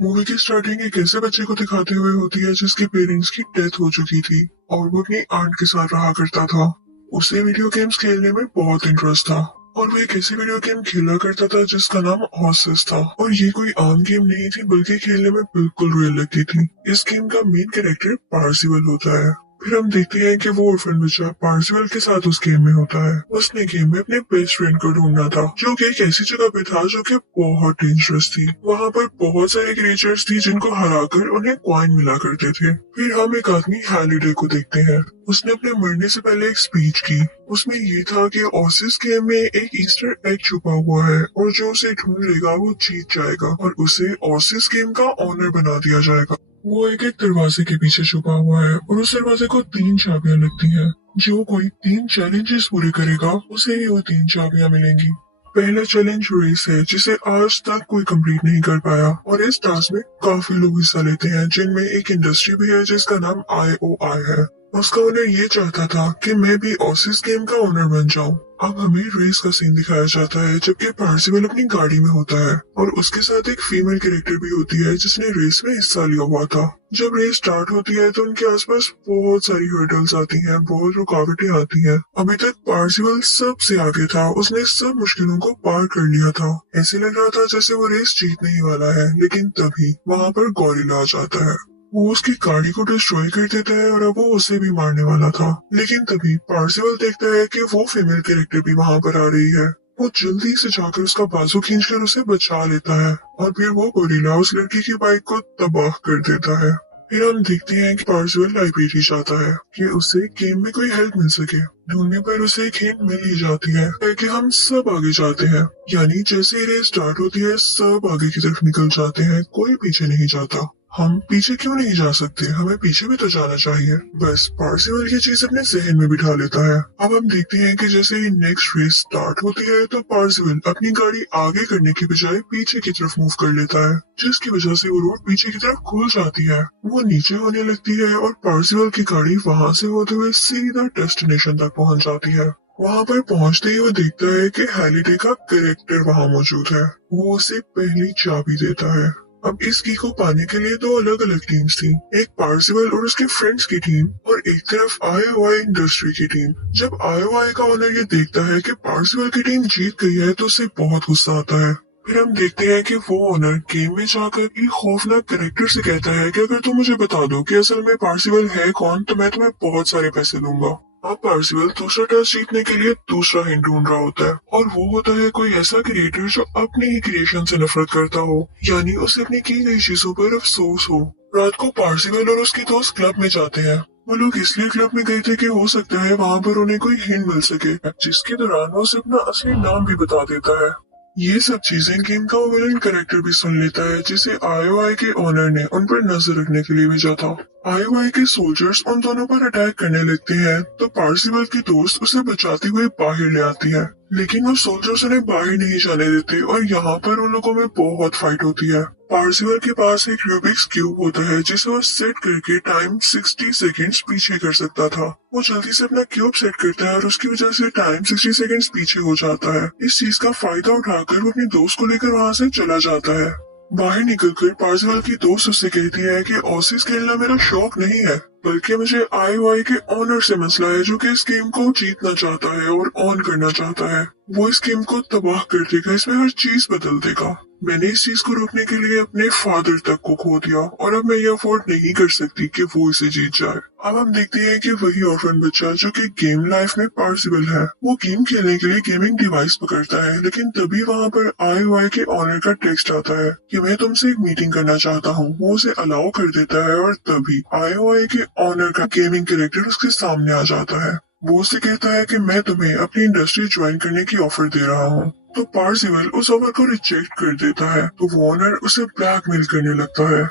Movie की starting एक ऐसे बच्चे को दिखाते हुए होती है जिसके पेरेंट्स की डेथ हो चुकी थी और वो अपनी आंट के साथ रहा करता था। उसे वीडियो गेम्स खेलने में बहुत इंटरेस्ट था और वो एक ऐसी वीडियो गेम खेला करता था जिसका नाम हॉर्सेस था। और ये कोई आम गेम नहीं थी बल्कि खेलने में बिल्कुल रियल लगती थी। इस गेम का मेन कैरेक्टर पार्सिवल होता है। फिर हम देखते हैं कि वो ऑर्फन बच्चा पार्सिवल के साथ उस गेम में होता है। उसने गेम में अपने बेस्ट फ्रेंड को ढूंढना था जो कि एक ऐसी जगह पे था जो कि बहुत डेंजरस थी। वहाँ पर बहुत सारे क्रिएचर्स थी जिनको हराकर उन्हें कॉइन मिला करते थे। फिर हम एक आदमी हैलिडे को देखते हैं। उसने अपने मरने से पहले एक स्पीच की। उसमें ये था कि ऑसिस गेम में एक ईस्टर एग छुपा हुआ है और जो उसे ढूंढ लेगा वो जीत जाएगा और उसे ऑसिस गेम का ऑनर बना दिया जाएगा। वो एक एक दरवाजे के पीछे छुपा हुआ है और उस दरवाजे को 3 चाबियां लगती हैं। जो कोई 3 चैलेंजेस पूरे करेगा उसे ही वो 3 चाबियां मिलेंगी। पहला चैलेंज रेस है जिसे आज तक कोई कंप्लीट नहीं कर पाया और इस टास्क में काफी लोग हिस्सा लेते हैं जिनमें एक इंडस्ट्री भी है जिसका नाम IOI है। उसका ओनर ये चाहता था कि मैं भी ऑसिस गेम का ओनर बन जाऊं। अब हमें रेस का सीन दिखाया जाता है जबकि पार्सिवल अपनी गाड़ी में होता है और उसके साथ एक फीमेल कैरेक्टर भी होती है जिसने रेस में हिस्सा लिया हुआ था। जब रेस स्टार्ट होती है तो उनके आसपास बहुत सारी हर्डल्स आती हैं, बहुत रुकावटें आती हैं। अभी तक पार्सिवल सबसे आगे था, उसने सब मुश्किलों को पार कर लिया था। ऐसे लग रहा था जैसे वो रेस जीतने ही वाला है, लेकिन तभी वहाँ पर गॉरिला आ जाता है। वो उसकी गाड़ी को डिस्ट्रॉय कर देता है और अब वो उसे भी मारने वाला था। लेकिन तभी पार्सिवल देखता है कि वो फीमेल कैरेक्टर भी वहाँ पर आ रही है। वो जल्दी से जाकर उसका बाजू खींचकर उसे बचा लेता है और फिर वो गोरिल्ला उस लड़की की बाइक को तबाह कर देता है। फिर हम देखते हैं कि पार्सिवल लाइब्रेरी जाता है कि उसे गेम में कोई हेल्प मिल सके। ढूंढने पर उसे एक हिंट मिल ही जाती है कि हम सब आगे जाते हैं। यानी जैसे ही रेस स्टार्ट होती है सब आगे की तरफ निकल जाते हैं, कोई पीछे नहीं जाता। हम पीछे क्यों नहीं जा सकते, हमें पीछे भी तो जाना चाहिए। बस पार्सिवल ये चीज अपने जहन में बिठा लेता है। अब हम देखते हैं कि जैसे ही नेक्स्ट रेस स्टार्ट होती है तो पार्सिवल अपनी गाड़ी आगे करने की बजाय पीछे की तरफ मूव कर लेता है, जिसकी वजह से वो रोड पीछे की तरफ खुल जाती है। वो नीचे होने लगती है और पार्सिवल की गाड़ी वहाँ से होते हुए सीधा डेस्टिनेशन तक पहुँच जाती है। वहाँ पर पहुँचते ही वो देखता है कि हैलिडे का कैरेक्टर वहाँ मौजूद है। वो उसे पहली चाबी देता है। अब इस की को पाने के लिए 2 अलग अलग टीम्स थी, एक पार्सिवल और उसके फ्रेंड्स की टीम और एक तरफ IOI इंडस्ट्री की टीम। जब IOI का ओनर ये देखता है कि पार्सिवल की टीम जीत गई है तो उसे बहुत गुस्सा आता है। फिर हम देखते हैं कि वो ओनर गेम में जाकर एक खौफनाक कैरेक्टर से कहता है कि अगर तुम मुझे बता दो कि असल में पार्सिवल है कौन तो मैं तुम्हें बहुत सारे पैसे दूंगा। अब पार्सिवल दूसरा टेस्ट जीतने के लिए दूसरा हिंट ढूंढ रहा होता है और वो होता है कोई ऐसा क्रिएटर जो अपनी ही क्रिएशन से नफरत करता हो, यानी उसे अपनी की गई चीजों पर अफसोस हो। रात को पार्सिवल और उसके दोस्त क्लब में जाते हैं। वो लोग इसलिए क्लब में गए थे कि हो सकता है वहाँ पर उन्हें कोई हिंट मिल सके, जिसके दौरान वो उसे अपना असली नाम भी बता देता है। ये सब चीजें गेम का विलन कैरेक्टर भी सुन लेता है जिसे IOI के ओनर ने उन पर नजर रखने के लिए भेजा था। IOI के सोल्जर्स उन दोनों पर अटैक करने लगते हैं तो पार्सिवल की दोस्त उसे बचाते हुए बाहर ले आती है, लेकिन वो सोल्जर्स उन्हें बाहर नहीं जाने देते और यहाँ पर उन लोगों में बहुत फाइट होती है। पार्सिवल के पास एक रूबिक्स क्यूब होता है जिसे वो सेट करके टाइम 60 सेकंड्स पीछे कर सकता था। वो जल्दी से अपना क्यूब सेट करता है और उसकी वजह से टाइम 60 सेकंड्स पीछे हो जाता है। इस चीज का फायदा उठाकर वो अपने दोस्त को लेकर वहाँ से चला जाता है। बाहर निकलकर पार्सिवल की दोस्त उससे कहती है कि ऑसिस खेलना मेरा शौक नहीं है, बल्कि मुझे IOI के ओनर से मसला है जो कि इस गेम को जीतना चाहता है और ऑन करना चाहता है। वो इस गेम को तबाह कर देगा, इसमें हर चीज बदल देगा। मैंने इस चीज को रोकने के लिए अपने फादर तक को खो दिया और अब मैं ये अफोर्ड नहीं कर सकती कि वो इसे जीत जाए। अब हम देखते हैं कि वही ऑर्फन बच्चा जो कि गेम लाइफ में पार्सिवल है, वो गेम खेलने के लिए गेमिंग डिवाइस पकड़ता है, लेकिन तभी वहाँ पर IOI के ऑनर का टेक्स्ट आता है कि मैं तुमसे एक मीटिंग करना चाहता हूँ। वो उसे अलाउ कर देता है और तभी IOI के ऑनर का गेमिंग कैरेक्टर उसके सामने आ जाता है। वो उसे कहता है कि मैं तुम्हें अपनी इंडस्ट्री ज्वाइन करने की ऑफर दे रहा हूँ। तो पार्सिवल उस ऑफर को रिजेक्ट कर देता है तो वो ओनर उसे ब्लैकमेल करने लगता है।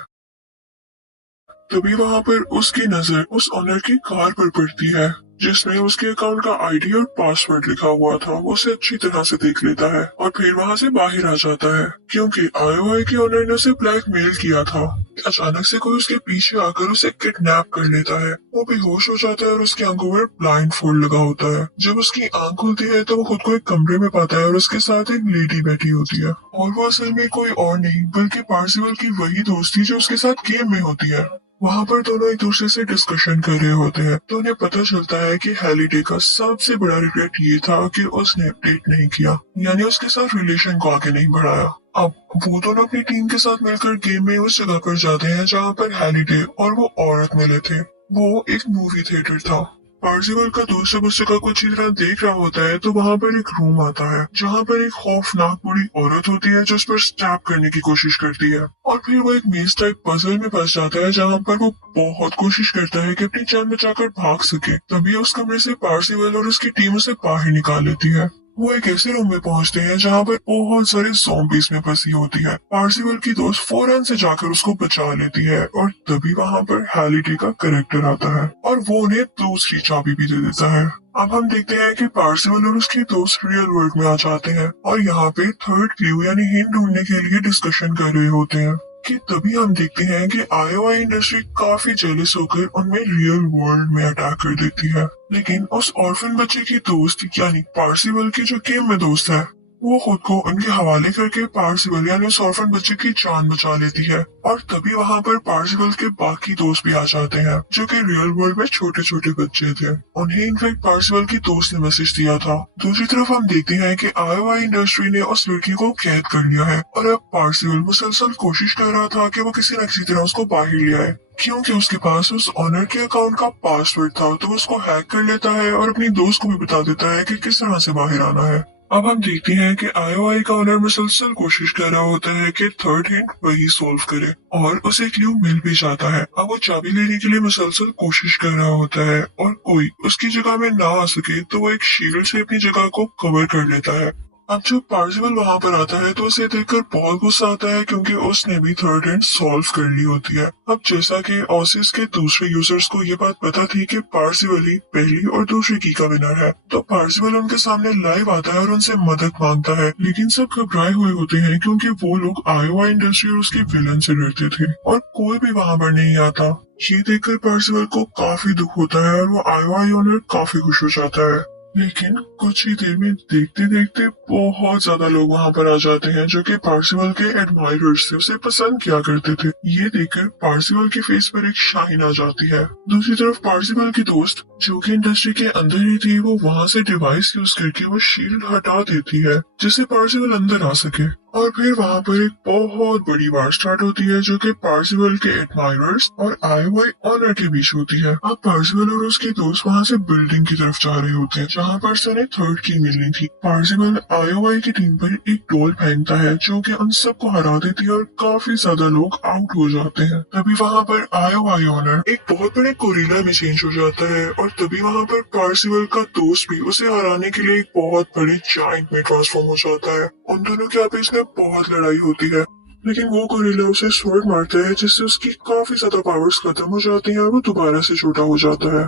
तभी वहाँ पर उसकी नजर उस ओनर की कार पर पड़ती है जिसमें उसके अकाउंट का ID और पासवर्ड लिखा हुआ था। वो उसे अच्छी तरह से देख लेता है और फिर वहाँ से बाहर आ जाता है क्योंकि IOI के ओनर ने उसे ब्लैकमेल किया था अचानक से कोई उसके पीछे आकर उसे किडनैप कर लेता है। वो बेहोश हो जाता है और उसकी आंखों पर ब्लाइंड फोल्ड लगा होता है। जब उसकी आंख खुलती है तो वो खुद को एक कमरे में पाता है और उसके साथ एक लेडी बैठी होती है, और वो असल में कोई और नहीं बल्कि पार्सिवल की वही दोस्त थी जो उसके साथ गेम में होती है। वहाँ पर दोनों एक दूसरे से डिस्कशन कर रहे होते हैं तो उन्हें पता चलता है कि हैलिडे का सबसे बड़ा रिग्रेट ये था कि उसने अपडेट नहीं किया, यानी उसके साथ रिलेशन को आगे नहीं बढ़ाया। अब वो दोनों अपनी टीम के साथ मिलकर गेम में उस जगह पर जाते हैं जहाँ पर हैलिडे और वो औरत मिले थे। वो एक मूवी थिएटर था। पार्सिवल का दोस्त जब उस जगह को अच्छी तरह देख रहा होता है तो वहाँ पर एक रूम आता है जहाँ पर एक खौफनाक बड़ी औरत होती है जो उस पर स्टैप करने की कोशिश करती है, और फिर वो एक मेज टाइप पजल में फंस जाता है जहाँ पर वो बहुत कोशिश करता है कि अपनी जान बचाकर भाग सके। तभी उस कमरे से पार्सिवल और उसकी टीम उसे बाहर निकाल लेती है। वो एक ऐसे रूम में पहुंचते हैं जहाँ पर बहुत सारे ज़ॉम्बीज़ में फंसी होती है। पार्सिवल की दोस्त फौरन से जाकर उसको बचा लेती है और तभी वहाँ पर हैलिडे का कैरेक्टर आता है और वो उन्हें दूसरी चाबी भी दे देता है। अब हम देखते हैं कि पार्सिवल और उसके दोस्त रियल वर्ल्ड में आ जाते हैं और यहाँ पे थर्ड क्लू यानी हिंट ढूंढने के लिए डिस्कशन कर रहे होते हैं कि तभी हम देखते हैं कि आईओआई इंडस्ट्री काफी जेलस होकर उनमें रियल वर्ल्ड में अटैक कर देती है। लेकिन उस ऑर्फन बच्चे की दोस्त यानी पार्सिवल की जो गेम में दोस्त है वो खुद को उनके हवाले करके पार्सिवल यानी उस ऑर्फन बच्चे की जान बचा लेती है, और तभी वहाँ पर पार्सिवल के बाकी दोस्त भी आ जाते हैं जो कि रियल वर्ल्ड में छोटे छोटे बच्चे थे। उन्हें इनफैक्ट पार्सिवल की दोस्त ने मैसेज दिया था। दूसरी तरफ हम देखते हैं कि आईओआई इंडस्ट्री ने उस लड़की को कैद कर लिया है और अब पार्सिवल मुसलसल कोशिश कर रहा था कि वो किसी न किसी तरह उसको बाहर ले आए, क्योंकि उसके पास उस ऑनर के अकाउंट का पासवर्ड था। तो वो उसको हैक कर लेता है और अपनी दोस्त को भी बता देता है कि किस तरह से बाहर आना है। अब हम देखते हैं कि आईओआई का ओनर मुसलसल कोशिश कर रहा होता है कि थर्ड हिंट वही सोल्व करे और उसे क्लू मिल भी जाता है। अब वो चाबी लेने के लिए मुसलसल कोशिश कर रहा होता है और कोई उसकी जगह में ना आ सके तो वो एक शील्ड से अपनी जगह को कवर कर लेता है। अब जब पार्सिवल वहाँ पर आता है तो उसे देखकर बहुत गुस्सा आता है क्योंकि उसने भी थर्ड हैंड सॉल्व कर ली होती है। अब जैसा कि ऑसिस के दूसरे यूजर्स को ये बात पता थी कि पार्सिवल ही पहली और दूसरी की का विनर है, तो पार्सिवल उनके सामने लाइव आता है और उनसे मदद मांगता है। लेकिन सब घबराए हुए होते हैं क्योंकि वो लोग आईओआई इंडस्ट्री और उसके विलन से डरते थे और कोई भी वहाँ पर नहीं आता। ये देखकर पार्सिवल को काफी दुख होता है और वो आईओआई ओनर काफी खुश हो जाता है। लेकिन कुछ ही देर में देखते देखते बहुत ज्यादा लोग वहाँ पर आ जाते हैं जो कि पार्सिवल के एडमायरर्स थे, उसे पसंद किया करते थे। ये देखकर पार्सिवल के फेस पर एक शाइन आ जाती है। दूसरी तरफ पार्सिवल की दोस्त जो कि इंडस्ट्री के अंदर ही थी वो वहाँ से डिवाइस यूज करके वो शील्ड हटा देती है जिससे पार्सिवल अंदर आ सके, और फिर वहाँ पर एक बहुत बड़ी वार स्टार्ट होती है जो कि पार्सिवल के एडमायरर्स और आईओआई ऑनर के बीच होती है। अब पार्सिवल और उसके दोस्त वहाँ से बिल्डिंग की तरफ जा रहे होते हैं जहाँ पर उन्हें थर्ड की मिलनी थी। पार्सिवल आईओआई की टीम पर एक डॉल फेंकता है जो कि उन सबको हरा देती है और काफी ज्यादा लोग आउट हो जाते हैं। तभी वहाँ पर आईओआई ऑनर एक बहुत बड़े गोरिल्ला में चेंज हो जाता है और तभी वहाँ पर पार्सिवल का दोस्त भी उसे हराने के लिए एक बहुत बड़े जायंट में ट्रांसफॉर्म हो जाता है। उन दोनों के आपस में बहुत लड़ाई होती है, लेकिन वो गोरिल्ला उसे स्वॉर्ड मारता है जिससे उसकी काफी ज्यादा पावर्स खत्म हो जाती हैं और वो दोबारा से छोटा हो जाता है।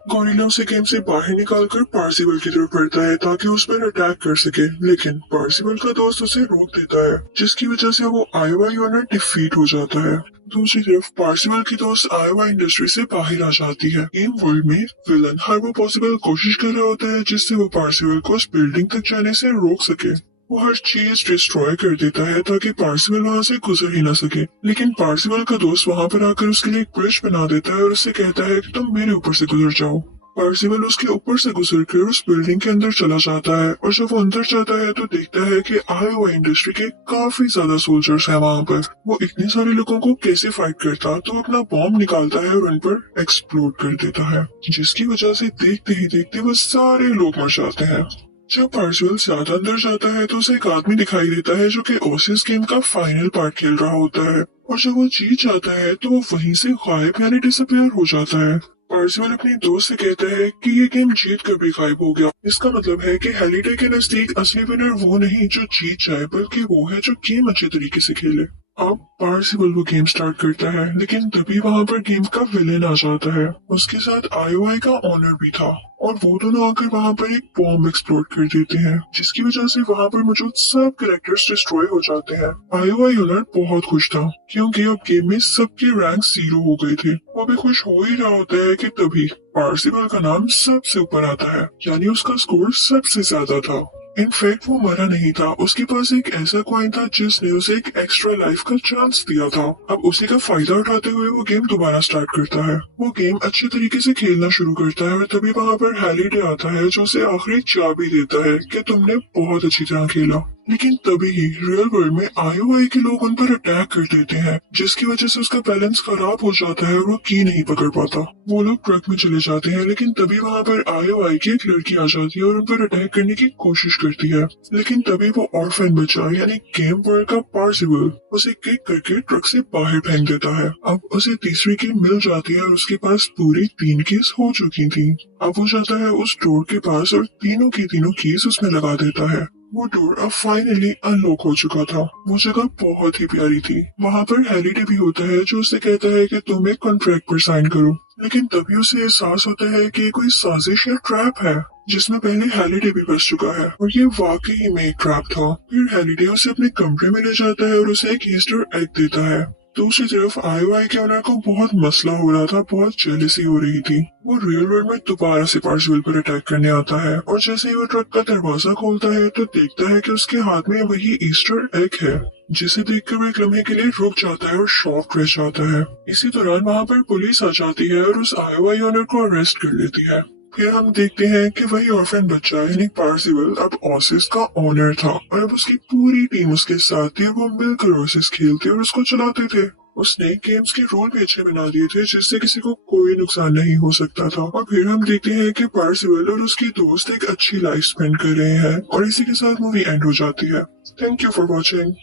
गोरिल्ला उसे गेम से बाहर निकालकर पार्सिवल की तरफ बढ़ता है ताकि उस पर अटैक कर सके, लेकिन पार्सिवल का दोस्त उसे रोक देता है जिसकी वजह से वो आईओआई ओनर डिफीट हो जाता है। दूसरी तरफ पार्सिवल की दोस्त आईओआई इंडस्ट्री से बाहर आ जाती है। गेम वर्ल्ड में विलन हर वो पॉसिबल कोशिश कर रहा होता है जिससे वो पार्सिवल को उस बिल्डिंग तक जाने से रोक सके। वो हर चीज डिस्ट्रॉय कर देता है ताकि पार्सिवल वहाँ से गुजर ही ना सके, लेकिन पार्सिवल का दोस्त वहाँ पर आकर उसके लिए एक ब्रिज बना देता है और उससे कहता है कि तुम मेरे ऊपर से गुजर जाओ। पार्सिवल उसके ऊपर से गुजर कर उस बिल्डिंग के अंदर चला जाता है और जब वो अंदर जाता है तो देखता है कि आईओआई इंडस्ट्री के काफी ज्यादा सोल्जर्स हैं वहाँ पर। वो इतने सारे लोगों को कैसे फाइट करता तो अपना बॉम्ब निकालता है और उन पर एक्सप्लोड कर देता है, जिसकी वजह से देखते ही देखते वो सारे लोग मर जाते हैं। जब पार्सिवल ज्यादा अंदर जाता है तो उसे एक आदमी दिखाई देता है जो कि ओसिस गेम का फाइनल पार्ट खेल रहा होता है, और जब वो जीत जाता है तो वो वहीं से गायब यानी डिसअपियर हो जाता है। पार्सिवल अपने दोस्त से कहता है कि ये गेम जीत कर भी गायब हो गया। इसका मतलब है कि हैलिडे के नजदीक असली विनर वो नहीं जो जीत जाए, बल्कि वो है जो गेम अच्छे तरीके से खेले। अब पार्सिवल वो गेम स्टार्ट करता है, लेकिन तभी वहाँ पर गेम का विलेन आ जाता है। उसके साथ आईओआई का ऑनर भी था और वो दोनों आकर वहाँ पर एक बॉम्ब एक्सप्लोड कर देते हैं, जिसकी वजह से वहाँ पर मौजूद सब कैरेक्टर्स डिस्ट्रॉय हो जाते हैं। आईओआई अलर्ट बहुत खुश था क्योंकि अब गेम में सबके रैंक 0 हो गए थे। वो भी खुश हो ही रहा होता है कि तभी पार्सिबल का नाम सबसे ऊपर आता है, यानी उसका स्कोर सबसे ज्यादा था। इनफैक्ट वो मरा नहीं था, उसके पास एक ऐसा कॉइन था जिसने उसे एक एक्स्ट्रा लाइफ का चांस दिया था। अब उसी का फायदा उठाते हुए वो गेम दोबारा स्टार्ट करता है। वो गेम अच्छे तरीके से खेलना शुरू करता है और तभी वहाँ पर हैलिडे आता है जो उसे आखिरी चाबी देता है कि तुमने बहुत अच्छी तरह खेला। लेकिन तभी ही रियल वर्ल्ड में आईओआई के लोग उन पर अटैक कर देते हैं, जिसकी वजह से उसका बैलेंस खराब हो जाता है और वो की नहीं पकड़ पाता। वो लोग ट्रक में चले जाते हैं, लेकिन तभी वहाँ पर आईओआई की एक लड़की आ जाती है और उन पर अटैक करने की कोशिश करती है। लेकिन तभी वो ऑर्फन बच्चा यानी गेम वर्ल्ड का पार्सिबल उसे किक करके ट्रक से बाहर फेंक देता है। अब उसे तीसरी की मिल जाती है और उसके पास पूरी 3 कीज हो चुकी थी। अब वो जाता है उस डोर के पास और तीनों की तीनों कीज उसमें लगा देता है। वो डोर अब फाइनली अनलॉक हो चुका था। वो जगह बहुत ही प्यारी थी। वहाँ पर हैलिडे भी होता है जो उसे कहता है कि तुम एक कॉन्ट्रैक्ट पर साइन करो, लेकिन तभी उसे एहसास होता है कि कोई साजिश या ट्रैप है जिसमें पहले हैलिडे भी फंस चुका है और ये वाकई में एक ट्रैप था। फिर हैलिडे उसे अपने कमरे में ले जाता है और उसे एक ईस्टर एग देता है। दूसरी तरफ आईओआई के ओनर को बहुत मसला हो रहा था, बहुत जेलसी हो रही थी। वो रियल वर्ल्ड में दोबारा से पार्सिबल पर अटैक करने आता है और जैसे ही वो ट्रक का दरवाजा खोलता है तो देखता है कि उसके हाथ में वही ईस्टर एग है, जिसे देखकर वो एक लम्हे के लिए रुक जाता है और शॉक रह जाता है। इसी दौरान वहाँ पर पुलिस आ जाती है और उस आईओआई ओनर को अरेस्ट कर लेती है। फिर हम देखते हैं कि वही ऑर्फन बच्चा यानी पार्सिबल अब ओसिस का ओनर था और अब उसकी पूरी टीम उसके साथ थी। वो मिलकर ओसिस खेलते और उसको चलाते थे। उसने गेम्स के रूल भी अच्छे बना दिए थे जिससे किसी को कोई नुकसान नहीं हो सकता था। और फिर हम देखते हैं कि पार्सिबल और उसकी दोस्त एक अच्छी लाइफ स्पेंड कर रहे हैं और इसी के साथ मूवी एंड हो जाती है। Thank you for watching.